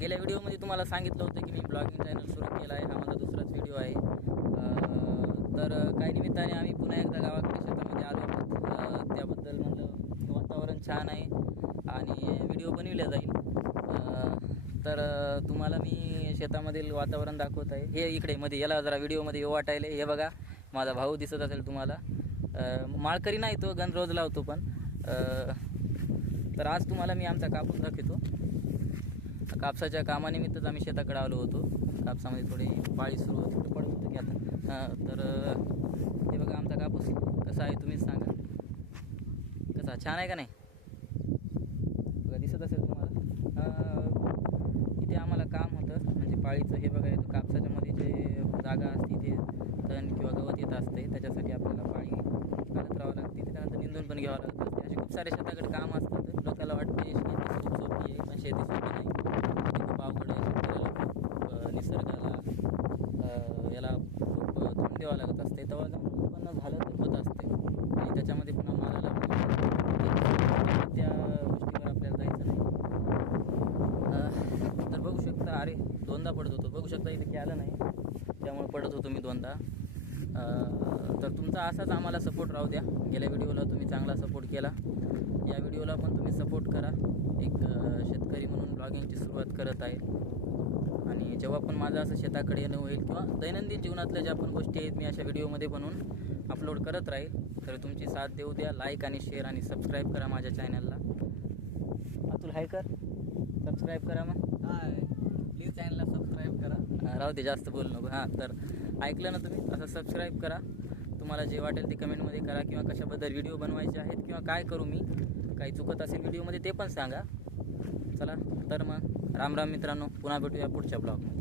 गेल्या व्हिडिओमध्ये तुम्हाला सांगितलं होतं की मी ब्लॉगिंग चॅनल सुरू केला आहे. हा माझा दुसराच व्हिडिओ आहे. तर काही निमित्ताने आम्ही पुन्हा एकदा गावाकडे शेतामध्ये आलो होतो. त्याबद्दल म्हणलं वातावरण छान आहे आणि व्हिडिओ बनविला जाईल. तर तुम्हाला मी शेतामधील वातावरण दाखवत आहे. हे इकडे मध्ये याला जरा व्हिडिओमध्ये येऊ वाटायला. हे बघा माझा भाऊ दिसत असेल तुम्हाला. माळकरी नाही तो, गण रोज लावतो पण. तर आज तुम्हाला मी आमचा कापूस दाखवतो. कापसाच्या कामानिमित्तच आम्ही शेताकडे आलो होतो. कापसामध्ये थोडी पाळी सुरू होती, पडत होतं की आता. तर हे बघा आमचा कापूस कसा आहे तुम्हीच सांगा. कसा छान आहे का नाही? बघा दिसत असेल तुम्हाला. इथे आम्हाला काम होतं म्हणजे पाळीचं. हे बघा तो कापसाच्या मध्ये जे जागा असते ते तण किंवा गवत येत असते, त्याच्यासाठी आपल्याला पाळी घालत राहावं लागते. त्याच्यानंतर निंदून पण घ्यावं लागत असते. असे खूप सारे शेताकडे काम असतात. लोकांना वाटते शेती खूप सोपी आहे, पण शेती सोपी नाही. खूप अवघड आहे. शेतकऱ्याला खूप निसर्गाला याला खूप तोंड द्यावं लागत असते. तेव्हा जाऊन उत्पन्न झालं तर होत असते. आणि त्याच्यामध्ये पुन्हा मालाला त्या गोष्टीवर आपल्याला जायचं नाही. तर बघू शकता, अरे दोनदा पडत होतो. बघू शकता इथे की आलं नाही, त्यामुळे पडत होतो मी दोनदा. तर तुमचा असाच आम्हाला सपोर्ट राहू द्या. गेल्या व्हिडिओला तुम्ही चांगला सपोर्ट केला, या व्हिडिओला पण तुम्ही सपोर्ट करा. एक शेतकरी म्हणून ब्लॉगिंगची सुरुवात करत आहे. आणि जेव्हा पण माझं असं शेताकडे येणं होईल किंवा दैनंदिन जीवनातल्या ज्या पण गोष्टी आहेत मी अशा व्हिडिओमध्ये बनवून अपलोड करत राहील. तर तुमची साथ देऊ द्या. लाईक आणि शेअर आणि सबस्क्राईब करा माझ्या चॅनलला. अतुल हाय कर, सबस्क्राईब करा. मग हाय, प्लीज चॅनलला सबस्क्राईब करा. राहू दे, जास्त बोलू नको. हां, तर ऐकलं ना तुम्ही, असं सबस्क्राईब करा. तुम्हाला जे वाटेल ते कमेंटमध्ये करा किंवा कशाबद्दल व्हिडिओ बनवायचे आहेत किंवा काय करू मी, काही चुकत असेल व्हिडिओमध्ये ते पण सांगा. चला तर मग राम राम मित्रांनो, पुन्हा भेटूया पुढच्या ब्लॉगमध्ये.